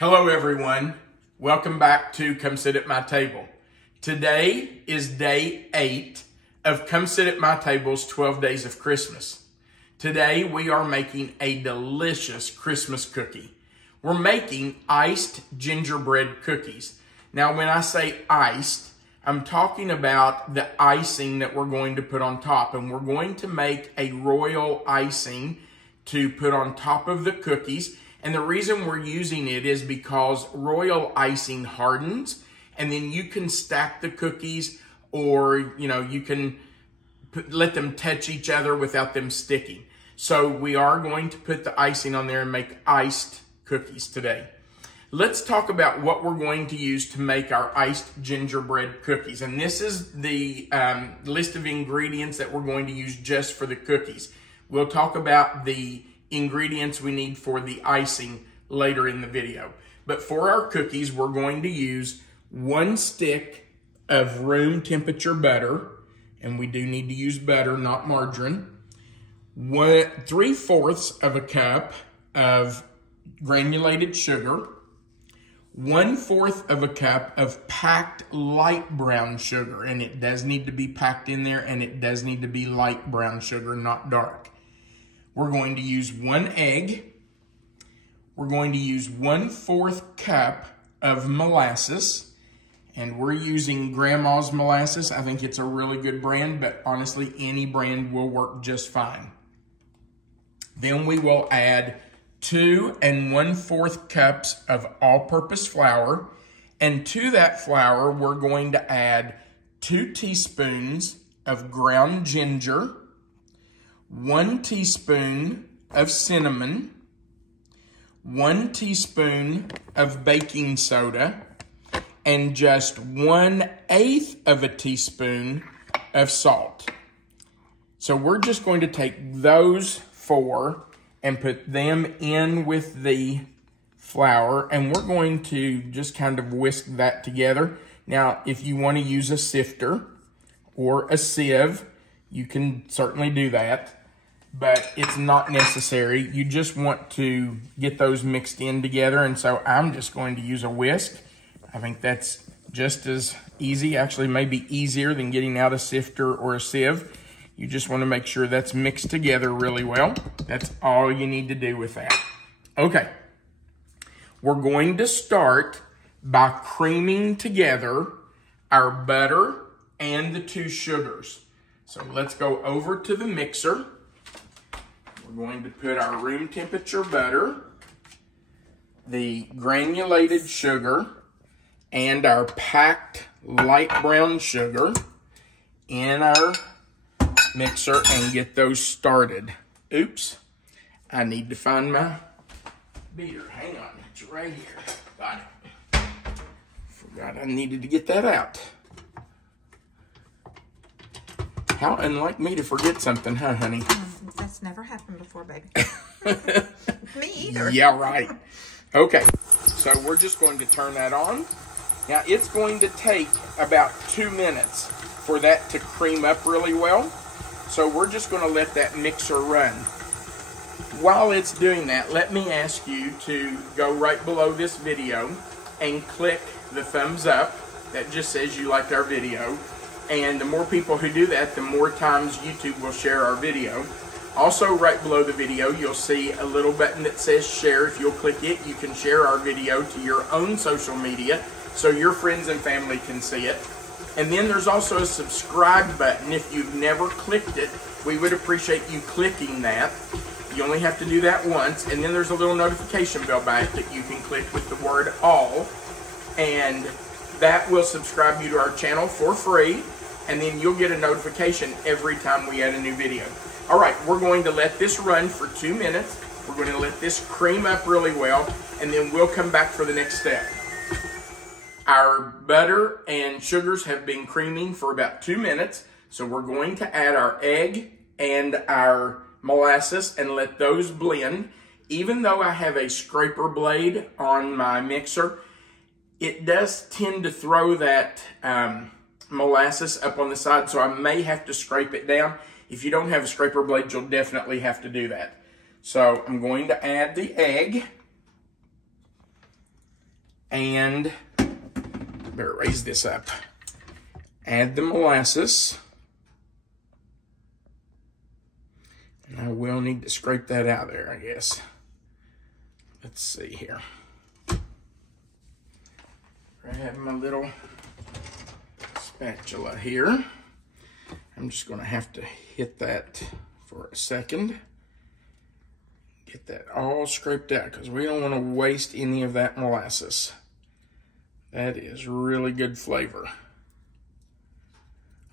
Hello everyone, welcome back to Come Sit at My Table. Today is day 8 of Come Sit at My Table's 12 Days of Christmas. Today we are making a delicious Christmas cookie. We're making iced gingerbread cookies. Now when I say iced, I'm talking about the icing that we're going to put on top, and we're going to make a royal icing to put on top of the cookies. And the reason we're using it is because royal icing hardens, and then you can stack the cookies, or you can let them touch each other without them sticking. So we are going to put the icing on there and make iced cookies today. Let's talk about what we're going to use to make our iced gingerbread cookies. And this is the list of ingredients that we're going to use just for the cookies. We'll talk about the ingredients we need for the icing later in the video. But for our cookies, we're going to use 1 stick of room temperature butter, and we do need to use butter, not margarine. 3/4 of a cup of granulated sugar, 1/4 of a cup of packed light brown sugar, and it does need to be packed in there, and it does need to be light brown sugar, not dark. We're going to use 1 egg. We're going to use 1/4 cup of molasses, and we're using Grandma's molasses. I think it's a really good brand, but honestly, any brand will work just fine. Then we will add 2 1/4 cups of all-purpose flour, and to that flour, we're going to add 2 teaspoons of ground ginger, 1 teaspoon of cinnamon, 1 teaspoon of baking soda, and just 1/8 of a teaspoon of salt. So we're just going to take those 4 and put them in with the flour, and we're going to just kind of whisk that together. Now, if you want to use a sifter or a sieve, you can certainly do that, but it's not necessary. You just want to get those mixed in together, and so I'm just going to use a whisk. I think that's just as easy, actually maybe easier than getting out a sifter or a sieve. You just want to make sure that's mixed together really well. That's all you need to do with that. Okay, we're going to start by creaming together our butter and the 2 sugars. So let's go over to the mixer. We're going to put our room temperature butter, the granulated sugar, and our packed light brown sugar in our mixer and get those started. Oops, I need to find my beater. Hang on, it's right here. Got it. Forgot I needed to get that out. How unlike me to forget something, huh, honey? That's never happened before, baby. Me either. Yeah, right. Okay, so we're just going to turn that on. Now, it's going to take about 2 minutes for that to cream up really well. So we're just going to let that mixer run. While it's doing that, let me ask you to go right below this video and click the thumbs up. That just says you liked our video. And the more people who do that, the more times YouTube will share our video. Also, right below the video, you'll see a little button that says share. If you'll click it, you can share our video to your own social media so your friends and family can see it. And then there's also a subscribe button. If you've never clicked it, we would appreciate you clicking that. You only have to do that once. And then there's a little notification bell by it that you can click with the word all. And that will subscribe you to our channel for free. And then you'll get a notification every time we add a new video. All right, we're going to let this run for 2 minutes. We're going to let this cream up really well, and then we'll come back for the next step. Our butter and sugars have been creaming for about 2 minutes, so we're going to add our egg and our molasses and let those blend. Even though I have a scraper blade on my mixer, it does tend to throw that molasses up on the side, so I may have to scrape it down. If you don't have a scraper blade, you'll definitely have to do that. So I'm going to add the egg. And better raise this up. Add the molasses. And I will need to scrape that out there, I guess. Let's see here. I have my little spatula here. I'm just going to have to hit that for a second. Get that all scraped out because we don't want to waste any of that molasses. That is really good flavor.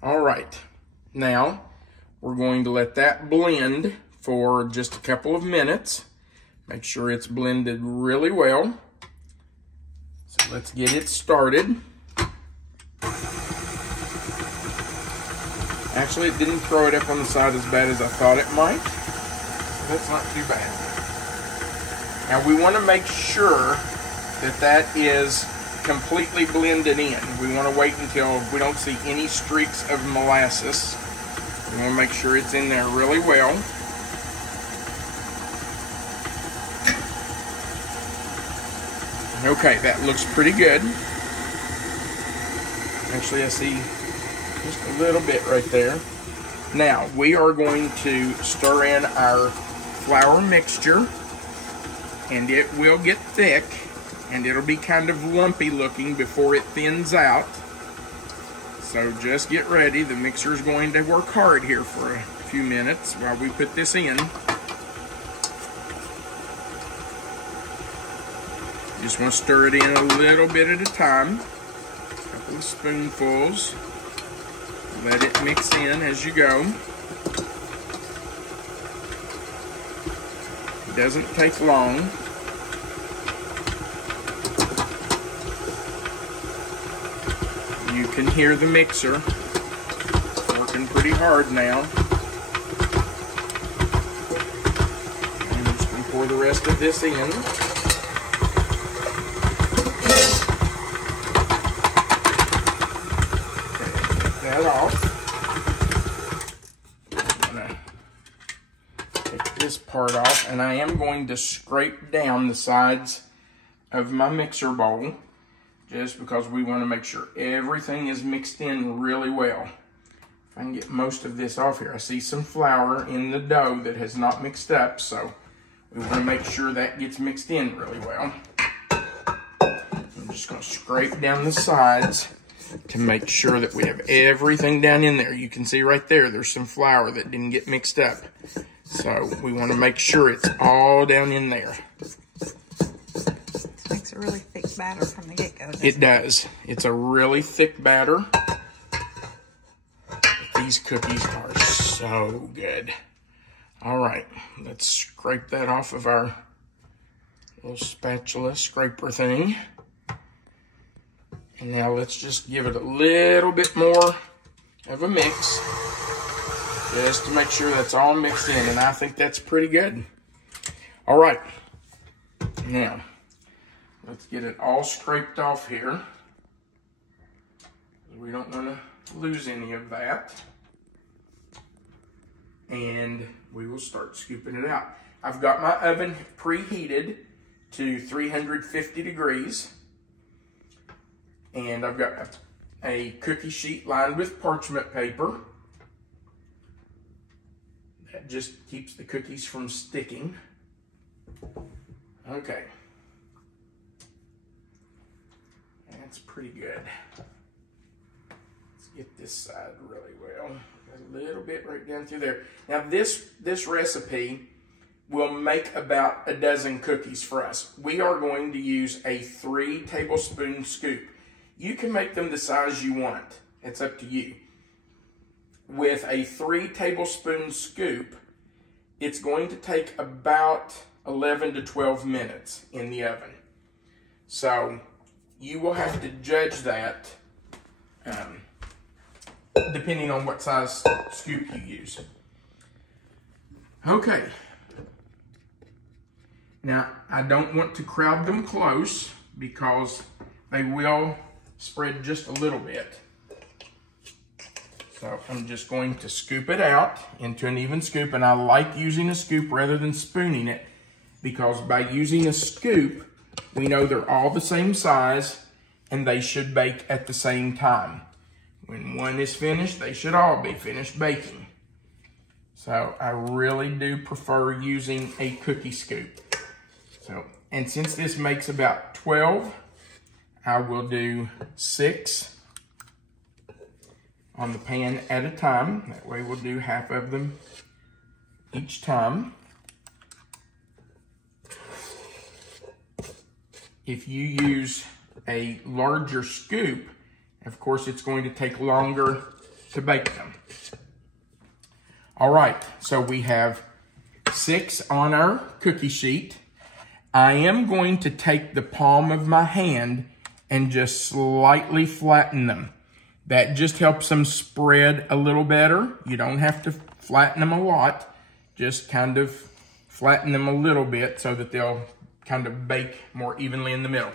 All right, now we're going to let that blend for just a couple of minutes. Make sure it's blended really well. So let's get it started. Actually, it didn't throw it up on the side as bad as I thought it might. So that's not too bad. Now we want to make sure that that is completely blended in. We want to wait until we don't see any streaks of molasses. We want to make sure it's in there really well. Okay, that looks pretty good. Actually, I see just a little bit right there. Now, we are going to stir in our flour mixture, and it will get thick, and it'll be kind of lumpy looking before it thins out. So just get ready. The mixer is going to work hard here for a few minutes while we put this in. Just want to stir it in a little bit at a time. A couple of spoonfuls. Let it mix in as you go. It doesn't take long. You can hear the mixer. It's working pretty hard now. I'm just going to pour the rest of this in. Off. I'm gonna take this part off, and I am going to scrape down the sides of my mixer bowl just because we want to make sure everything is mixed in really well. If I can get most of this off here. I see some flour in the dough that has not mixed up, so we want to make sure that gets mixed in really well. I'm just going to scrape down the sides to make sure that we have everything down in there. You can see right there, there's some flour that didn't get mixed up. So we want to make sure it's all down in there. This makes a really thick batter from the get-go. It does. It's a really thick batter. These cookies are so good. All right, let's scrape that off of our little spatula scraper thing. And now let's just give it a little bit more of a mix, just to make sure that's all mixed in, and I think that's pretty good. All right, now let's get it all scraped off here. We don't want to lose any of that. And we will start scooping it out. I've got my oven preheated to 350 degrees. And I've got a cookie sheet lined with parchment paper. That just keeps the cookies from sticking. Okay. That's pretty good. Let's get this side really well. Got a little bit right down through there. Now this recipe will make about a dozen cookies for us. We are going to use a 3 tablespoon scoop. You can make them the size you want. It's up to you. With a 3 tablespoon scoop, it's going to take about 11 to 12 minutes in the oven. So you will have to judge that depending on what size scoop you use. Okay. Now, I don't want to crowd them close because they will spread just a little bit. So I'm just going to scoop it out into an even scoop, and I like using a scoop rather than spooning it because by using a scoop, we know they're all the same size and they should bake at the same time. When one is finished, they should all be finished baking. So I really do prefer using a cookie scoop. So, and since this makes about 12, I will do 6 on the pan at a time. That way we'll do half of them each time. If you use a larger scoop, of course, it's going to take longer to bake them. All right, so we have 6 on our cookie sheet. I am going to take the palm of my hand and just slightly flatten them. That just helps them spread a little better. You don't have to flatten them a lot. Just kind of flatten them a little bit so that they'll kind of bake more evenly in the middle.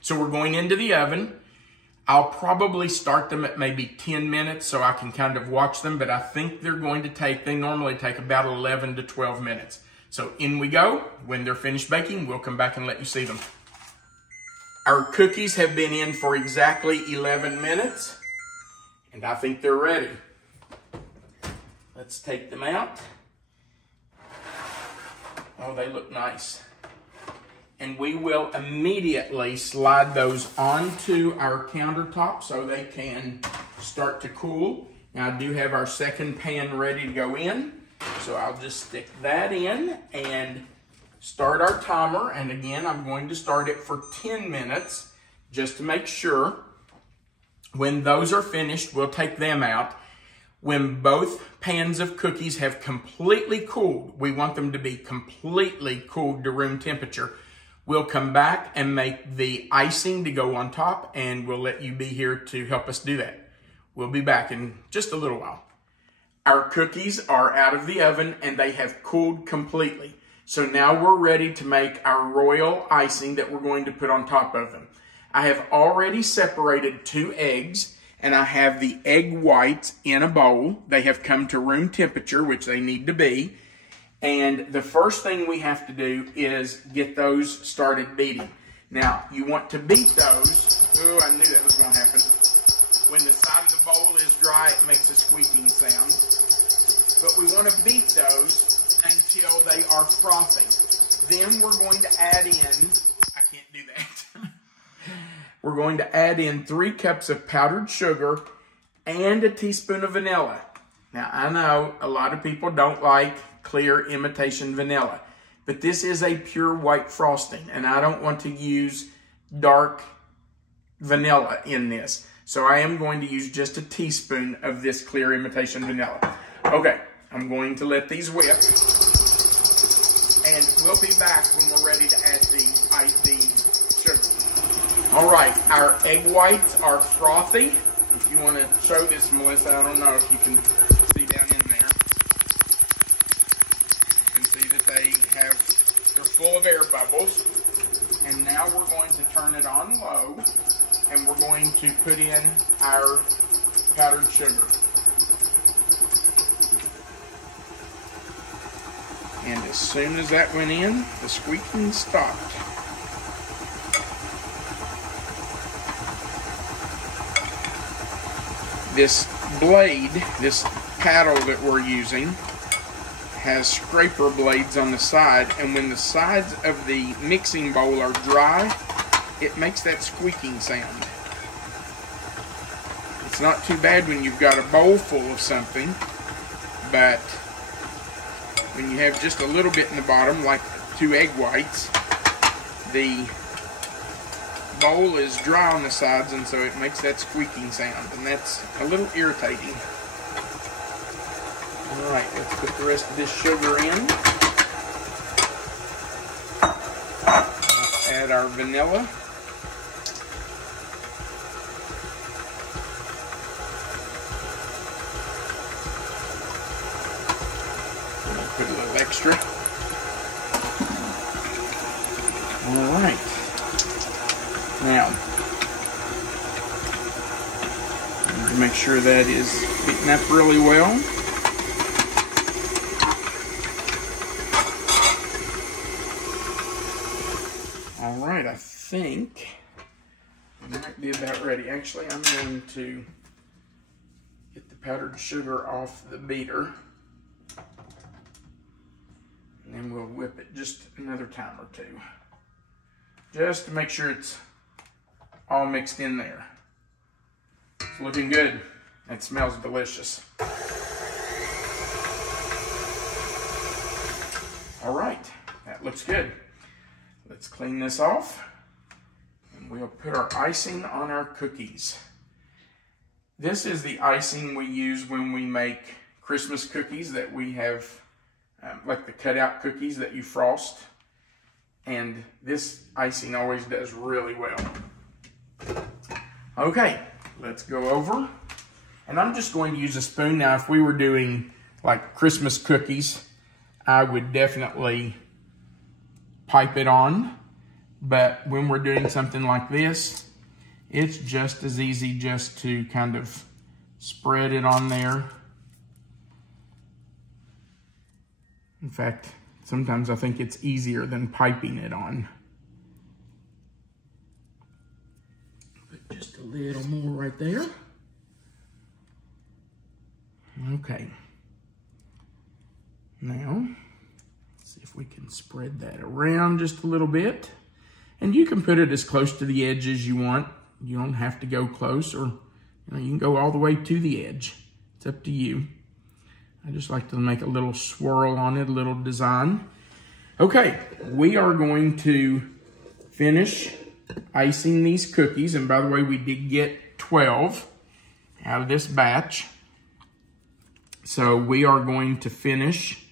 So we're going into the oven. I'll probably start them at maybe 10 minutes so I can kind of watch them, but I think they're going to take, they normally take about 11 to 12 minutes. So in we go. When they're finished baking, we'll come back and let you see them. Our cookies have been in for exactly 11 minutes, and I think they're ready. Let's take them out. Oh, they look nice. And we will immediately slide those onto our countertop so they can start to cool. Now I do have our second pan ready to go in, so I'll just stick that in and start our timer. And again, I'm going to start it for 10 minutes just to make sure. When those are finished, we'll take them out. When both pans of cookies have completely cooled, we want them to be completely cooled to room temperature. We'll come back and make the icing to go on top, and we'll let you be here to help us do that. We'll be back in just a little while. Our cookies are out of the oven and they have cooled completely. So now we're ready to make our royal icing that we're going to put on top of them. I have already separated 2 eggs, and I have the egg whites in a bowl. They have come to room temperature, which they need to be. And the first thing we have to do is get those started beating. Now, you want to beat those. Oh, I knew that was going to happen. When the side of the bowl is dry, it makes a squeaking sound. But we want to beat those until they are frothy. Then we're going to add in, I can't do that. We're going to add in 3 cups of powdered sugar and a teaspoon of vanilla. Now, I know a lot of people don't like clear imitation vanilla, but this is a pure white frosting, and I don't want to use dark vanilla in this. So I am going to use just a teaspoon of this clear imitation vanilla. Okay, I'm going to let these whip, and we'll be back when we're ready to add the sugar. All right, our egg whites are frothy. If you want to show this, Melissa, I don't know if you can see down in there. You can see that they're full of air bubbles. And now we're going to turn it on low, and we're going to put in our powdered sugar. And as soon as that went in, the squeaking stopped. This blade, this paddle that we're using, has scraper blades on the side, and when the sides of the mixing bowl are dry, it makes that squeaking sound. It's not too bad when you've got a bowl full of something, but when you have just a little bit in the bottom, like 2 egg whites, the bowl is dry on the sides, and so it makes that squeaking sound, and that's a little irritating. Alright, let's put the rest of this sugar in. Let's add our vanilla. Put a little extra. Alright. Now, to make sure that is beaten up really well. Alright, I think it might be about ready. Actually, I'm going to get the powdered sugar off the beater. And then we'll whip it just another time or two. Just to make sure it's all mixed in there. It's looking good. It smells delicious. All right, that looks good. Let's clean this off. And we'll put our icing on our cookies. This is the icing we use when we make Christmas cookies that we have, like the cutout cookies that you frost. And this icing always does really well. Okay, let's go over. And I'm just going to use a spoon. Now, if we were doing like Christmas cookies, I would definitely pipe it on. But when we're doing something like this, it's just as easy just to kind of spread it on there. In fact, sometimes I think it's easier than piping it on. Put just a little more right there. Okay. Now, let's see if we can spread that around just a little bit. And you can put it as close to the edge as you want. You don't have to go close, or you can go all the way to the edge. It's up to you. I just like to make a little swirl on it, a little design. Okay, we are going to finish icing these cookies. And by the way, we did get 12 out of this batch. So we are going to finish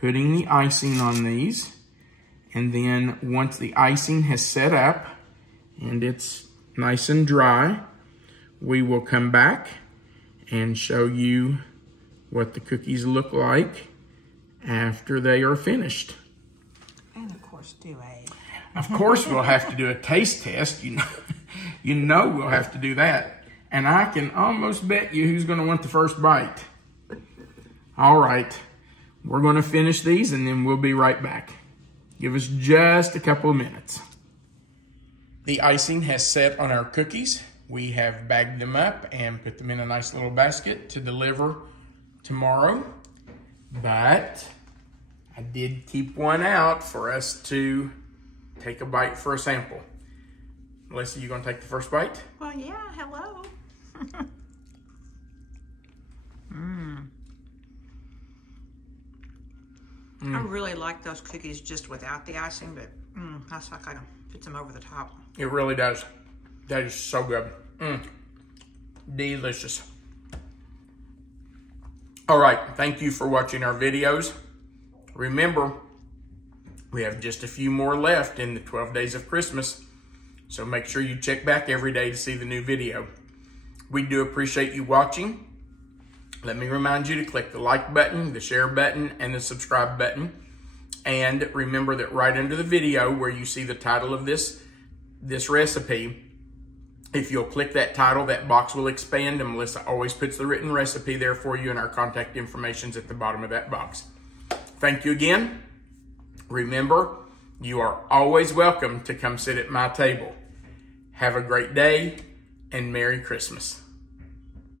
putting the icing on these. And then once the icing has set up and it's nice and dry, we will come back and show you what the cookies look like after they are finished. And of course Of course we'll have to do a taste test. You know we'll have to do that. And I can almost bet you who's going to want the first bite. All right, we're going to finish these and then we'll be right back. Give us just a couple of minutes. The icing has set on our cookies. We have bagged them up and put them in a nice little basket to deliver tomorrow. But I did keep one out for us to take a bite for a sample. Melissa, you gonna take the first bite? Well, yeah, hello. I really like those cookies just without the icing, but that's like I put them over the top. It really does. That is so good. Delicious. All right, thank you for watching our videos. Remember, we have just a few more left in the 12 days of Christmas, so make sure you check back every day to see the new video. We do appreciate you watching. Let me remind you to click the like button, the share button, and the subscribe button. And remember that right under the video where you see the title of this recipe, if you'll click that title, that box will expand, and Melissa always puts the written recipe there for you, and our contact information's at the bottom of that box. Thank you again. Remember, you are always welcome to come sit at my table. Have a great day, and Merry Christmas.